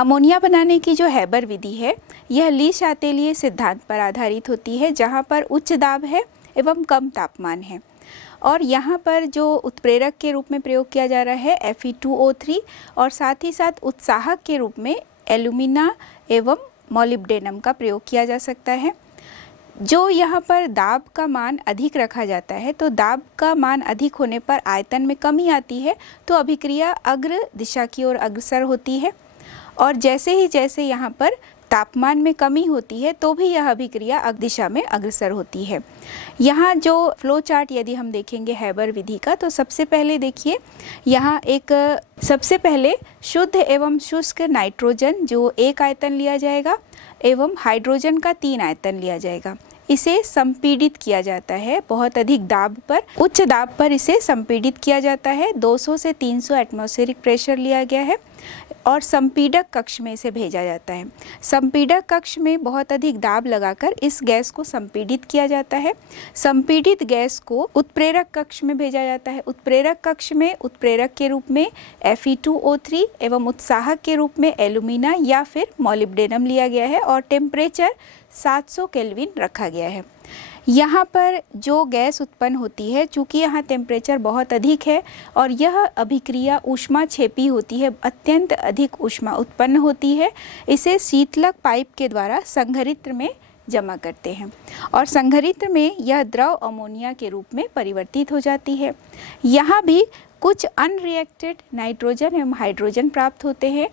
Ammonia बनाने की जो हैबर विधि है यह ली शातेलिए सिद्धांत पर आधारित होती है, जहाँ पर उच्च दाब है एवं कम तापमान है। और यहाँ पर जो उत्प्रेरक के रूप में प्रयोग किया जा रहा है Fe2O3 और साथ ही साथ उत्साहक के रूप में एल्यूमिना एवं मॉलिब्डेनम का प्रयोग किया जा सकता है। जो यहाँ पर दाब का मान अधिक रखा जाता है, तो दाब का मान अधिक होने पर आयतन में कमी आती है, तो अभिक्रिया अग्र दिशा की ओर अग्रसर होती है। और जैसे यहाँ पर तापमान में कमी होती है तो भी यह अभिक्रिया अग्र दिशा में अग्रसर होती है। यहाँ जो फ्लो चार्ट यदि हम देखेंगे हैबर विधि का, तो सबसे पहले देखिए यहाँ सबसे पहले शुद्ध एवं शुष्क नाइट्रोजन जो 1 आयतन लिया जाएगा एवं हाइड्रोजन का 3 आयतन लिया जाएगा। इसे संपीड़ित किया जाता है, बहुत अधिक दाब पर, उच्च दाब पर इसे संपीड़ित किया जाता है। 200 से 300 एटमॉस्फेरिक प्रेशर लिया गया है और संपीड़क कक्ष में इसे भेजा जाता है। संपीड़क कक्ष में बहुत अधिक दाब लगाकर इस गैस को संपीड़ित किया जाता है। संपीड़ित गैस को उत्प्रेरक कक्ष में भेजा जाता है। उत्प्रेरक कक्ष में उत्प्रेरक के रूप में Fe2O3 एवं उत्साहक के रूप में एल्यूमिना या फिर मॉलिब्डेनम लिया गया है और टेम्परेचर 700 केल्विन रखा गया है। यहाँ पर जो गैस उत्पन्न होती है, चूँकि यहाँ टेम्परेचर बहुत अधिक है और यह अभिक्रिया ऊष्माक्षेपी होती है, अत्यंत अधिक ऊष्मा उत्पन्न होती है, इसे शीतलक पाइप के द्वारा संघरित्र में जमा करते हैं और संघरित्र में यह द्रव अमोनिया के रूप में परिवर्तित हो जाती है। यहाँ भी कुछ अनरिएक्टेड नाइट्रोजन एवं हाइड्रोजन प्राप्त होते हैं।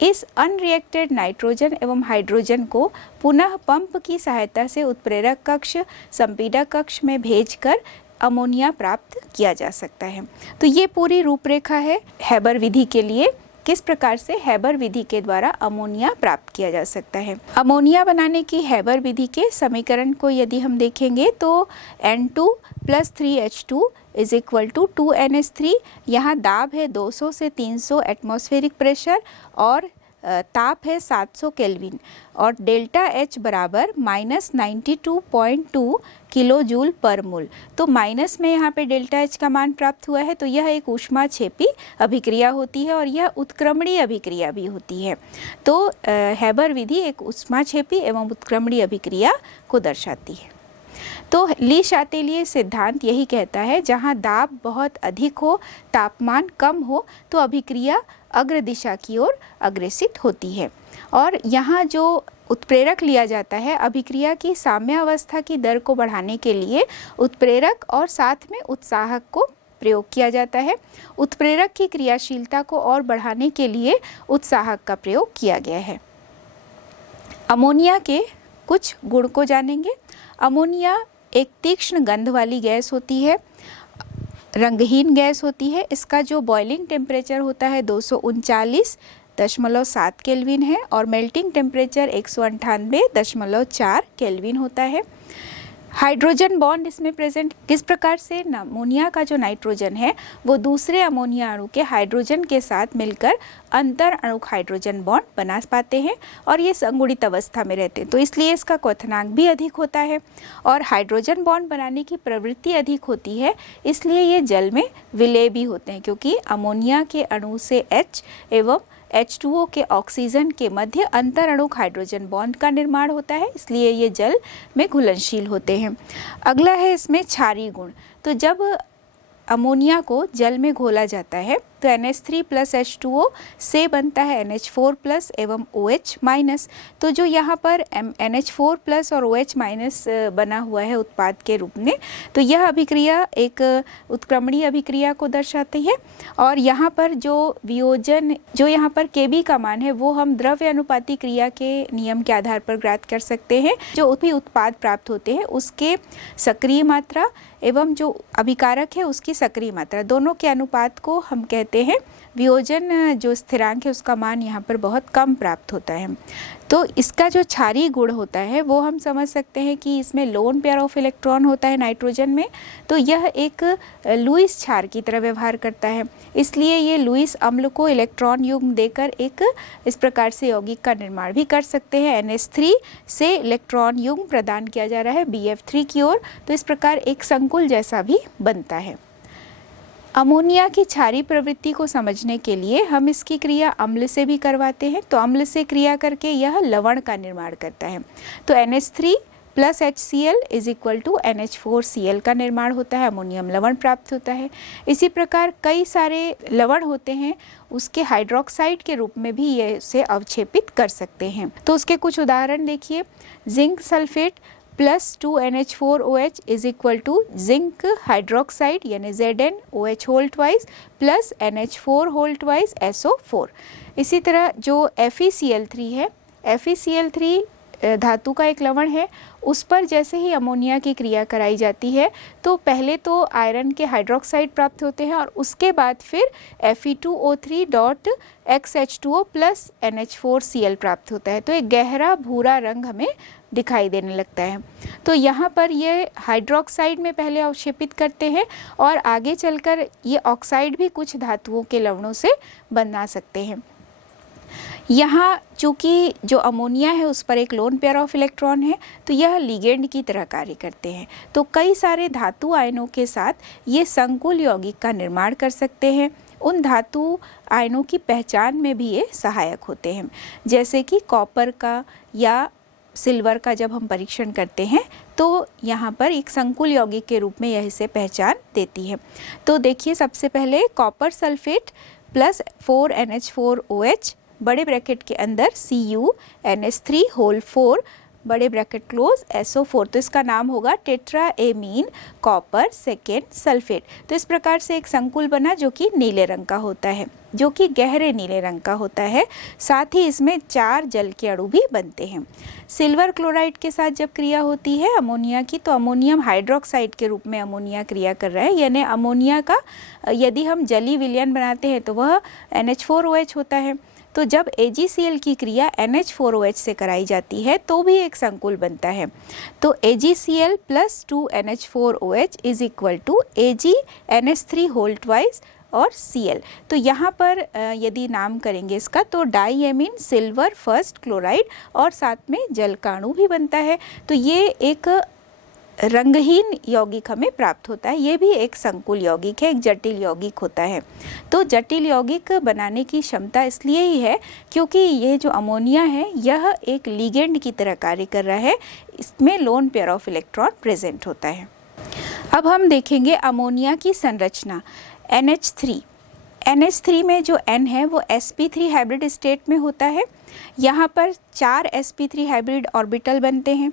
इस अनरिएक्टेड नाइट्रोजन एवं हाइड्रोजन को पुनः पंप की सहायता से उत्प्रेरक कक्ष, संपीड़क कक्ष में भेजकर अमोनिया प्राप्त किया जा सकता है। तो ये पूरी रूपरेखा है हैबर विधि के लिए, किस प्रकार से हैबर विधि के द्वारा अमोनिया प्राप्त किया जा सकता है। अमोनिया बनाने की हैबर विधि के समीकरण को यदि हम देखेंगे तो N2 + 3H2 = 2NH3। यहाँ दाब है 200 से 300 एटमॉस्फेरिक प्रेशर और ताप है 700 केल्विन और डेल्टा H बराबर -92.2 किलो जूल पर मोल। तो माइनस में यहाँ पे डेल्टा H का मान प्राप्त हुआ है, तो यह एक ऊष्माक्षेपी अभिक्रिया होती है और यह उत्क्रमणीय अभिक्रिया भी होती है। तो हैबर विधि एक ऊष्माक्षेपी एवं उत्क्रमणीय अभिक्रिया को दर्शाती है। तो ली शातेलिए सिद्धांत यही कहता है, जहाँ दाब बहुत अधिक हो, तापमान कम हो, तो अभिक्रिया अग्र दिशा की ओर अग्रेसित होती है। और यहाँ जो उत्प्रेरक लिया जाता है, अभिक्रिया की साम्यावस्था की दर को बढ़ाने के लिए उत्प्रेरक और साथ में उत्साहक को प्रयोग किया जाता है। उत्प्रेरक की क्रियाशीलता को और बढ़ाने के लिए उत्साहक का प्रयोग किया गया है। अमोनिया के कुछ गुण को जानेंगे। अमोनिया एक तीक्ष्ण गंध वाली गैस होती है, रंगहीन गैस होती है। इसका जो बॉइलिंग टेम्परेचर होता है 239.7 केल्विन है और मेल्टिंग टेम्परेचर 198.4 केल्विन होता है। हाइड्रोजन बॉन्ड इसमें प्रेजेंट, किस प्रकार से अमोनिया का जो नाइट्रोजन है वो दूसरे अमोनिया अणु के हाइड्रोजन के साथ मिलकर अंतर अणुक हाइड्रोजन बॉन्ड बना पाते हैं और ये संगुणित अवस्था में रहते हैं, तो इसलिए इसका क्वथनांक भी अधिक होता है और हाइड्रोजन बॉन्ड बनाने की प्रवृत्ति अधिक होती है, इसलिए ये जल में विलय भी होते हैं, क्योंकि अमोनिया के अणु से H एवं H2O के ऑक्सीजन के मध्य अंतर अणुक हाइड्रोजन बॉन्ड का निर्माण होता है, इसलिए ये जल में घुलनशील होते हैं। अगला है इसमें क्षारीय गुण। तो जब अमोनिया को जल में घोला जाता है तो NH3 + H2O से बनता है NH4+ एवं OH-। तो जो यहाँ पर NH4+ और OH- बना हुआ है उत्पाद के रूप में, तो यह अभिक्रिया एक उत्क्रमणीय अभिक्रिया को दर्शाती है। और यहाँ पर जो वियोजन, जो यहाँ पर Kb का मान है वो हम द्रव्य अनुपाती क्रिया के नियम के आधार पर ज्ञात कर सकते हैं। जो भी उत्पाद प्राप्त होते हैं उसके सक्रिय मात्रा एवं जो अभिकारक है उसकी सक्रिय मात्रा, दोनों के अनुपात को हम कहते हैं वियोजन। जो स्थिरांक है उसका मान यहाँ पर बहुत कम प्राप्त होता है। तो इसका जो क्षारीय गुण होता है वो हम समझ सकते हैं कि इसमें लोन पेयर ऑफ इलेक्ट्रॉन होता है नाइट्रोजन में, तो यह एक लुईस क्षार की तरह व्यवहार करता है, इसलिए ये लुईस अम्ल को इलेक्ट्रॉन युग्म देकर एक इस प्रकार से यौगिक का निर्माण भी कर सकते हैं। NH3 से इलेक्ट्रॉन युग्म प्रदान किया जा रहा है BF3 की ओर, तो इस प्रकार एक संकुल जैसा भी बनता है। अमोनिया की क्षारीय प्रवृत्ति को समझने के लिए हम इसकी क्रिया अम्ल से भी करवाते हैं। तो अम्ल से क्रिया करके यह लवण का निर्माण करता है। तो NH3 plus HCl is equal to NH4Cl का निर्माण होता है, अमोनियम लवण प्राप्त होता है। इसी प्रकार कई सारे लवण होते हैं, उसके हाइड्रोक्साइड के रूप में भी ये इसे अवक्षेपित कर सकते हैं। तो उसके कुछ उदाहरण देखिए, zinc sulphate plus 2NH4OH is equal to zinc hydroxide यानी ZnOH whole twice plus NH4 whole twice SO4। इसी तरह जो FeCl3 है, FeCl3 धातु का एक लवण है, उस पर जैसे ही अमोनिया की क्रिया कराई जाती है तो पहले तो आयरन के हाइड्रोक्साइड प्राप्त होते हैं और उसके बाद फिर Fe2O3.XH2O प्लस NH4Cl प्राप्त होता है। तो एक गहरा भूरा रंग हमें दिखाई देने लगता है। तो यहाँ पर ये हाइड्रोक्साइड में पहले अवक्षेपित करते हैं और आगे चलकर ये ऑक्साइड भी कुछ धातुओं के लवणों से बना सकते हैं। यहाँ चूँकि जो अमोनिया है उस पर एक लोन पेयर ऑफ इलेक्ट्रॉन है, तो यह लिगेंड की तरह कार्य करते हैं। तो कई सारे धातु आयनों के साथ ये संकुल यौगिक का निर्माण कर सकते हैं। उन धातु आयनों की पहचान में भी ये सहायक होते हैं, जैसे कि कॉपर का या सिल्वर का जब हम परीक्षण करते हैं तो यहाँ पर एक संकुल यौगिक के रूप में यह इसे पहचान देती है। तो देखिए, सबसे पहले कॉपर सल्फेट प्लस 4NH4OH बड़े ब्रैकेट के अंदर CuNH3 होल 4 बड़े ब्रैकेट क्लोज SO4, तो इसका नाम होगा टेट्राएमीन कॉपर सेकेंड सल्फेट। तो इस प्रकार से एक संकुल बना जो कि नीले रंग का होता है, जो कि गहरे नीले रंग का होता है। साथ ही इसमें 4 जल के अणु भी बनते हैं। सिल्वर क्लोराइड के साथ जब क्रिया होती है अमोनिया की, तो अमोनियम हाइड्रोक्साइड के रूप में अमोनिया क्रिया कर रहा है, यानी अमोनिया का यदि हम जलीय विलयन बनाते हैं तो वह NH4OH होता है। तो जब AgCl की क्रिया NH4OH से कराई जाती है तो भी एक संकुल बनता है। तो AgCl plus 2NH4OH is equal to AgNH3 whole twice और Cl। तो यहाँ पर यदि नाम करेंगे इसका तो डाईएमीन सिल्वर फर्स्ट क्लोराइड और साथ में जल का अणु भी बनता है। तो ये एक रंगहीन यौगिक हमें प्राप्त होता है। ये भी एक संकुल यौगिक है, एक जटिल यौगिक होता है। तो जटिल यौगिक बनाने की क्षमता इसलिए ही है क्योंकि ये जो अमोनिया है यह एक लिगेंड की तरह कार्य कर रहा है, इसमें lone pair of electron present होता है। अब हम देखेंगे अमोनिया की संरचना। NH3 में जो N है वो sp3 हाइब्रिड स्टेट में होता है। यहाँ पर 4 sp3 हाइब्रिड ऑर्बिटल बनते हैं।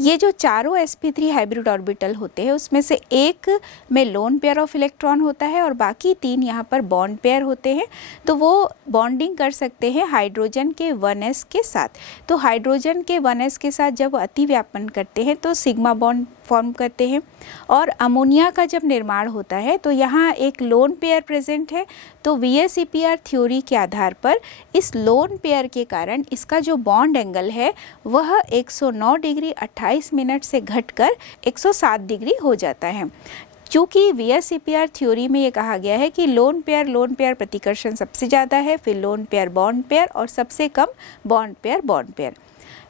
ये जो चारों sp3 हाइब्रिड ऑर्बिटल होते हैं उसमें से एक में लोन पेयर ऑफ इलेक्ट्रॉन होता है और बाकी 3 यहाँ पर बॉन्ड पेयर होते हैं। तो वो बॉन्डिंग कर सकते हैं हाइड्रोजन के 1s के साथ। तो हाइड्रोजन के 1s के साथ जब अतिव्यापन करते हैं तो सिग्मा बॉन्ड फॉर्म करते हैं और अमोनिया का जब निर्माण होता है तो यहाँ एक लोन पेयर प्रेजेंट है। तो VSEPR थ्योरी के आधार पर इस लोन पेयर के कारण इसका जो बॉन्ड एंगल है वह 109 डिग्री 28 मिनट से घटकर 107 डिग्री हो जाता है। चूँकि VSEPR थ्योरी में ये कहा गया है कि लोन पेयर प्रतिकर्षण सबसे ज़्यादा है, फिर लोन पेयर बॉन्ड पेयर और सबसे कम बॉन्ड पेयर।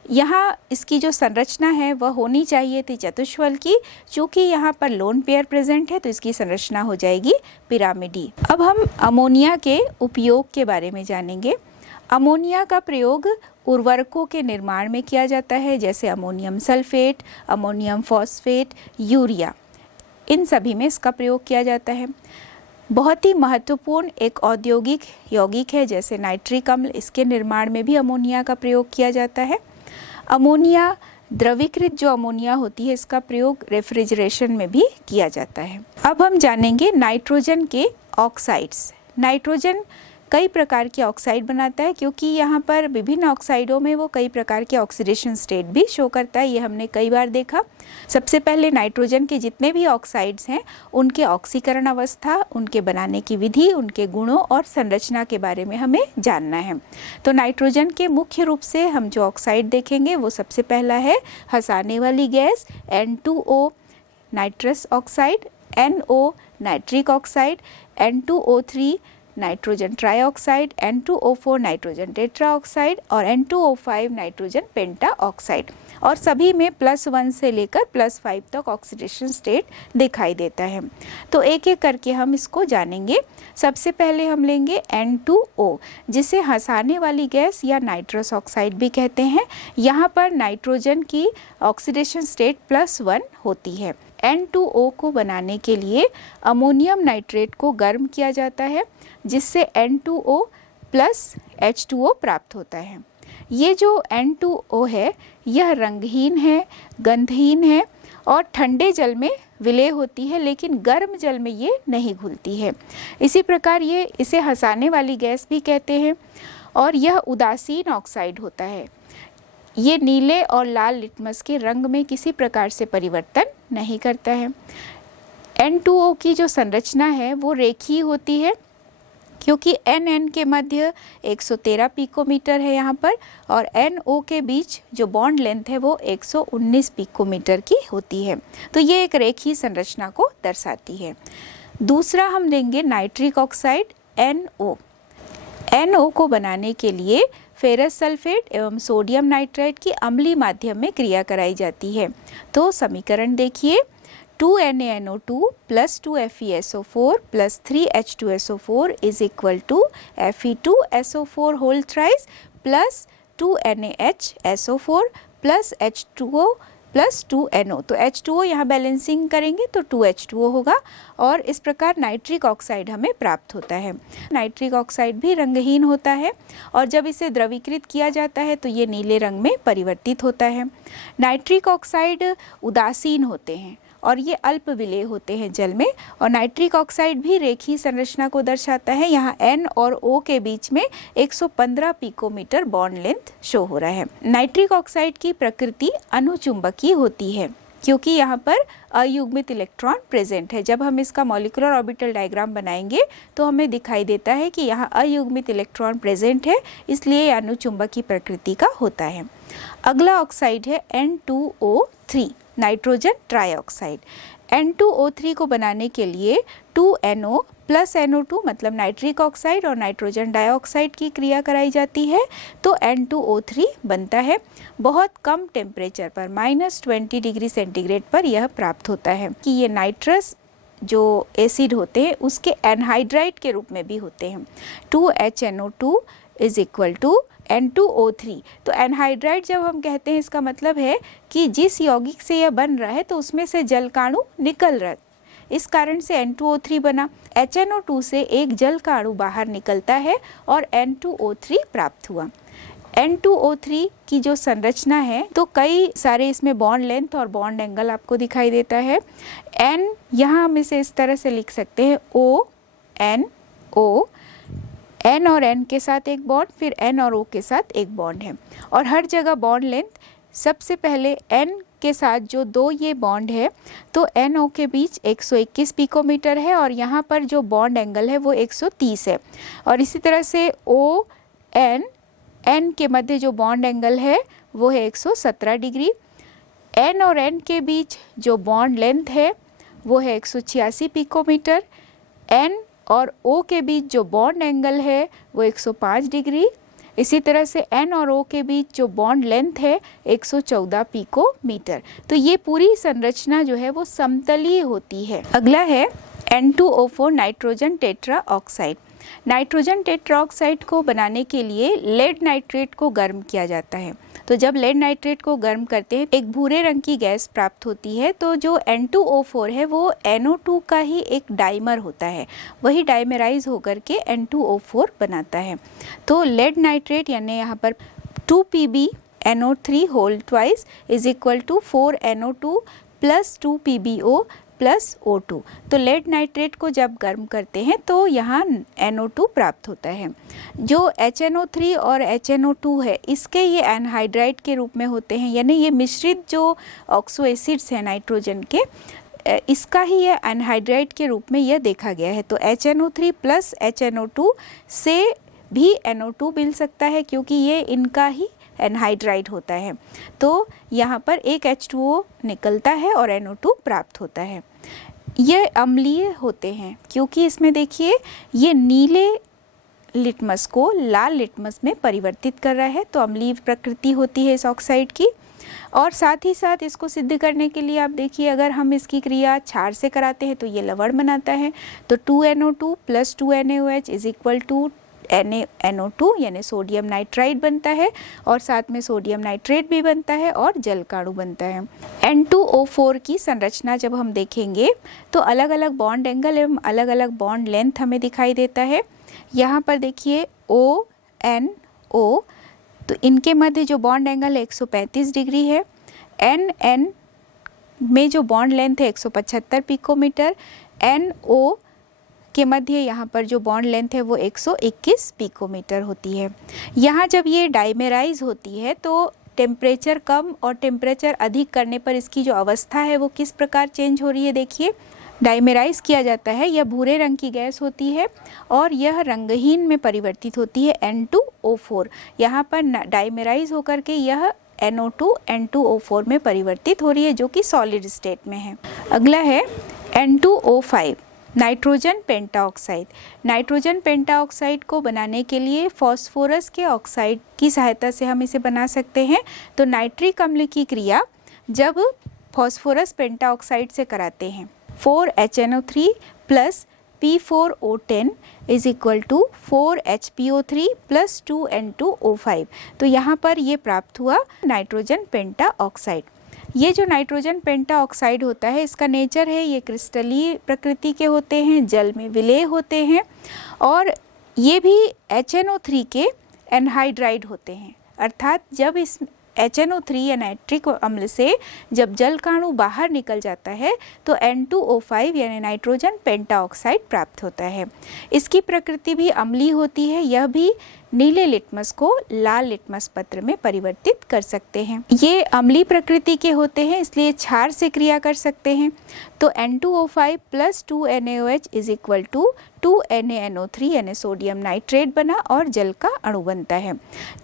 यहाँ इसकी जो संरचना है वह होनी चाहिए थी चतुष्फल की। चूँकि यहाँ पर लोन पेयर प्रेजेंट है तो इसकी संरचना हो जाएगी पिरामिडी। अब हम अमोनिया के उपयोग के बारे में जानेंगे। अमोनिया का प्रयोग उर्वरकों के निर्माण में किया जाता है, जैसे ammonium sulphate, ammonium phosphate, urea, इन सभी में इसका प्रयोग किया जाता है। बहुत ही महत्वपूर्ण एक औद्योगिक यौगिक है जैसे नाइट्रिक अम्ल, इसके निर्माण में भी अमोनिया का प्रयोग किया जाता है। अमोनिया द्रवीकृत जो अमोनिया होती है इसका प्रयोग रेफ्रिजरेशन में भी किया जाता है। अब हम जानेंगे नाइट्रोजन के ऑक्साइड्स। नाइट्रोजन कई प्रकार के ऑक्साइड बनाता है, क्योंकि यहाँ पर विभिन्न ऑक्साइडों में वो कई प्रकार के ऑक्सीडेशन स्टेट भी शो करता है, ये हमने कई बार देखा। सबसे पहले नाइट्रोजन के जितने भी ऑक्साइड्स हैं उनके ऑक्सीकरण अवस्था, उनके बनाने की विधि, उनके गुणों और संरचना के बारे में हमें जानना है। तो नाइट्रोजन के मुख्य रूप से हम जो ऑक्साइड देखेंगे वो सबसे पहला है हंसाने वाली gas N2O nitrous oxide, NO nitric oxide, N2O3 nitrogen trioxide, N2O4 nitrogen tetroxide और N2O5 नाइट्रोजन पेंटाऑक्साइड, और सभी में +1 से लेकर +5 तक ऑक्सीडेशन स्टेट दिखाई देता है। तो एक एक करके हम इसको जानेंगे। सबसे पहले हम लेंगे N2O, जिसे हंसाने वाली गैस या नाइट्रस ऑक्साइड भी कहते हैं। यहाँ पर नाइट्रोजन की ऑक्सीडेशन स्टेट +1 होती है। N2O को बनाने के लिए अमोनियम नाइट्रेट को गर्म किया जाता है, जिससे N2O प्लस H2O प्राप्त होता है। ये जो N2O है यह रंगहीन है, गंधहीन है और ठंडे जल में विलय होती है, लेकिन गर्म जल में ये नहीं घुलती है। इसी प्रकार इसे हंसाने वाली गैस भी कहते हैं और यह उदासीन ऑक्साइड होता है। ये नीले और लाल लिटमस के रंग में किसी प्रकार से परिवर्तन नहीं करता है। N2O की जो संरचना है वो रेखीय होती है, क्योंकि NN के मध्य 113 पिकोमीटर है यहाँ पर, और NO के बीच जो बॉन्ड लेंथ है वो 119 पिकोमीटर की होती है। तो ये एक रेखीय संरचना को दर्शाती है। दूसरा हम लेंगे नाइट्रिक ऑक्साइड NO। NO को बनाने के लिए फेरस सल्फेट एवं सोडियम नाइट्राइड की अम्लीय माध्यम में क्रिया कराई जाती है। तो समीकरण देखिए, 2NaNO2 + 2FeSO4 + 3H2SO4 is equal to Fe2SO4 whole thrice plus 2NaHSO4 plus H2O plus 2NO। तो H2O यहाँ बैलेंसिंग करेंगे तो 2H2O होगा और इस प्रकार नाइट्रिक ऑक्साइड हमें प्राप्त होता है। नाइट्रिक ऑक्साइड भी रंगहीन होता है और जब इसे द्रवीकृत किया जाता है तो ये नीले रंग में परिवर्तित होता है। नाइट्रिक ऑक्साइड उदासीन होते हैं और ये अल्प विलेय होते हैं जल में, और नाइट्रिक ऑक्साइड भी रेखीय संरचना को दर्शाता है। यहाँ N और O के बीच में 115 पिकोमीटर बॉन्ड लेंथ शो हो रहा है। नाइट्रिक ऑक्साइड की प्रकृति अनुचुंबकीय होती है, क्योंकि यहाँ पर अयुग्मित इलेक्ट्रॉन प्रेजेंट है। जब हम इसका मॉलिक्यूलर ऑर्बिटल डायग्राम बनाएंगे तो हमें दिखाई देता है कि यहाँ अयुग्मित इलेक्ट्रॉन प्रेजेंट है, इसलिए यह अनुचुंबकीय प्रकृति का होता है। अगला ऑक्साइड है N2O3 नाइट्रोजन ट्राइऑक्साइड। N2O3 को बनाने के लिए 2NO + NO2 मतलब नाइट्रिक ऑक्साइड और नाइट्रोजन डाइऑक्साइड की क्रिया कराई जाती है तो N2O3 बनता है। बहुत कम टेम्परेचर पर -20 डिग्री सेंटीग्रेड पर यह प्राप्त होता है कि ये नाइट्रस जो एसिड होते हैं उसके एनहाइड्राइड के रूप में भी होते हैं। 2HNO2 is equal to N2O3। तो एनहाइड्राइड जब हम कहते हैं इसका मतलब है कि जिस यौगिक से यह बन रहा है तो उसमें से जलकाणु निकल रहा है, इस कारण से N2O3 बना। HNO2 से एक जलकाणु बाहर निकलता है और N2O3 प्राप्त हुआ। N2O3 की जो संरचना है तो कई सारे इसमें बॉन्ड लेंथ और बॉन्ड एंगल आपको दिखाई देता है। N यहाँ हम इसे इस तरह से लिख सकते हैं O N O, N और N के साथ एक बॉन्ड, फिर N और O के साथ एक बॉन्ड है और हर जगह बॉन्ड लेंथ सबसे पहले N के साथ जो दो ये बॉन्ड है तो NO के बीच 121 पिकोमीटर है और यहाँ पर जो बॉन्ड एंगल है वो 130 है। और इसी तरह से O N के मध्य जो बॉन्ड एंगल है वो है 117 डिग्री। N और N के बीच जो बॉन्ड लेंथ है वो है 186 पिकोमीटर। N और O के बीच जो बॉन्ड एंगल है वो 105 डिग्री। इसी तरह से N और O के बीच जो बॉन्ड लेंथ है 114 पिकोमीटर। तो ये पूरी संरचना जो है वो समतलीय होती है। अगला है N2O4 nitrogen tetra oxide. Nitrogen tetra oxide को बनाने के लिए लेड नाइट्रेट को गर्म किया जाता है। तो जब लेड नाइट्रेट को गर्म करते हैं एक भूरे रंग की गैस प्राप्त होती है। तो जो N2O4 है वो NO2 का ही एक डाइमर होता है, वही डाइमराइज होकर के N2O4 बनाता है। तो लेड नाइट्रेट यानी यहाँ पर 2PbNO3 whole twice is equal to 4NO2 + 2PbO + O2। तो लेड नाइट्रेट को जब गर्म करते हैं तो यहाँ NO2 प्राप्त होता है। जो HNO3 और HNO2 है इसके ये एनहाइड्राइड के रूप में होते हैं, यानी ये मिश्रित जो ऑक्सो एसिड्स हैं नाइट्रोजन के, इसका ही ये एनहाइड्राइड के रूप में यह देखा गया है। तो HNO3 + HNO2 से भी NO2 मिल सकता है क्योंकि ये इनका ही एनहाइड्राइड होता है। तो यहाँ पर एक H2O निकलता है और NO2 प्राप्त होता है। ये अम्लीय होते हैं क्योंकि इसमें देखिए ये नीले लिटमस को लाल लिटमस में परिवर्तित कर रहा है। तो अम्लीय प्रकृति होती है इस ऑक्साइड की। और साथ ही साथ इसको सिद्ध करने के लिए आप देखिए, अगर हम इसकी क्रिया क्षार से कराते हैं तो ये लवण बनाता है। तो 2NO2 + 2NaOH = NaNO2 यानी सोडियम नाइट्राइड बनता है, और साथ में सोडियम नाइट्रेट भी बनता है और जल का अणु बनता है। N2O4 की संरचना जब हम देखेंगे तो अलग अलग बॉन्ड एंगल एवं अलग अलग बॉन्ड लेंथ हमें दिखाई देता है। यहाँ पर देखिए ONO, तो इनके मध्य जो बॉन्ड एंगल है 135 डिग्री है। NN में जो बॉन्ड लेंथ है 175 पिकोमीटर। NO के मध्य यहाँ पर जो बॉन्ड लेंथ है वो 121 पिकोमीटर होती है। यहाँ जब ये डाइमेराइज होती है तो टेम्परेचर कम और टेम्परेचर अधिक करने पर इसकी जो अवस्था है वो किस प्रकार चेंज हो रही है। देखिए, डाइमेराइज किया जाता है, यह भूरे रंग की गैस होती है और यह रंगहीन में परिवर्तित होती है N2O4। यहाँ पर डाइमेराइज होकर के यह NO2 N2O4 में परिवर्तित हो रही है, जो कि सॉलिड स्टेट में है। अगला है N2O5, nitrogen pentoxide. Nitrogen pentoxide को बनाने के लिए फॉस्फोरस के ऑक्साइड की सहायता से हम इसे बना सकते हैं। तो नाइट्रिक अम्ल की क्रिया जब फॉस्फोरस पेंटाऑक्साइड से कराते हैं, 4HNO3 + P4O10 = 4HPO3 + 2N2O5। तो यहाँ पर ये प्राप्त हुआ नाइट्रोजन पेंटाऑक्साइड। ये जो नाइट्रोजन पेंटाऑक्साइड होता है, इसका नेचर है ये क्रिस्टलीय प्रकृति के होते हैं, जल में विलेय होते हैं, और ये भी HNO3 के एनहाइड्राइड होते हैं। अर्थात जब इस HNO3 या नाइट्रिक अम्ल से जब जल का अणु बाहर निकल जाता है तो N2O5 यानी नाइट्रोजन पेंटाऑक्साइड प्राप्त होता है। इसकी प्रकृति भी अम्लीय होती है। यह भी नीले लिटमस को लाल लिटमस पत्र में परिवर्तित कर सकते हैं। ये अम्लीय प्रकृति के होते हैं, इसलिए क्षार से क्रिया कर सकते हैं। तो N2O5 + 2NaOH = 2NaNO3 यानी सोडियम नाइट्रेट बना और जल का अणु बनता है।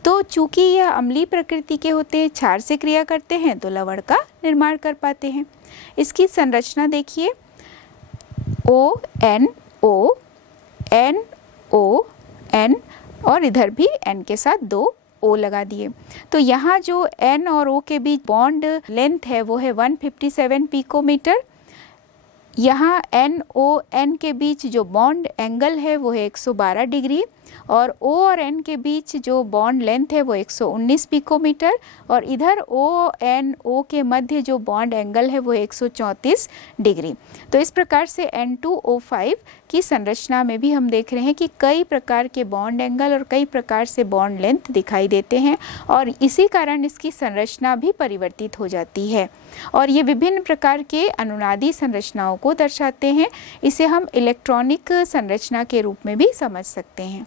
तो चूंकि यह अम्लीय प्रकृति के होते हैं, क्षार से क्रिया करते हैं, तो लवण का निर्माण कर पाते हैं। इसकी संरचना देखिए, ONO, NO, N और इधर भी N के साथ 2 O लगा दिए। तो यहाँ जो N और O के बीच बॉन्ड लेंथ है वो है 157 पिकोमीटर। यहाँ NO-N के बीच जो बॉन्ड एंगल है वो है 112 डिग्री, और O और N के बीच जो बॉन्ड लेंथ है वो 119 पिकोमीटर, और इधर ONO के मध्य जो बॉन्ड एंगल है वो 134 डिग्री। तो इस प्रकार से N2O5 की संरचना में भी हम देख रहे हैं कि कई प्रकार के बॉन्ड एंगल और कई प्रकार से बॉन्ड लेंथ दिखाई देते हैं, और इसी कारण इसकी संरचना भी परिवर्तित हो जाती है, और ये विभिन्न प्रकार के अनुनादी संरचनाओं को दर्शाते हैं। इसे हम इलेक्ट्रॉनिक संरचना के रूप में भी समझ सकते हैं।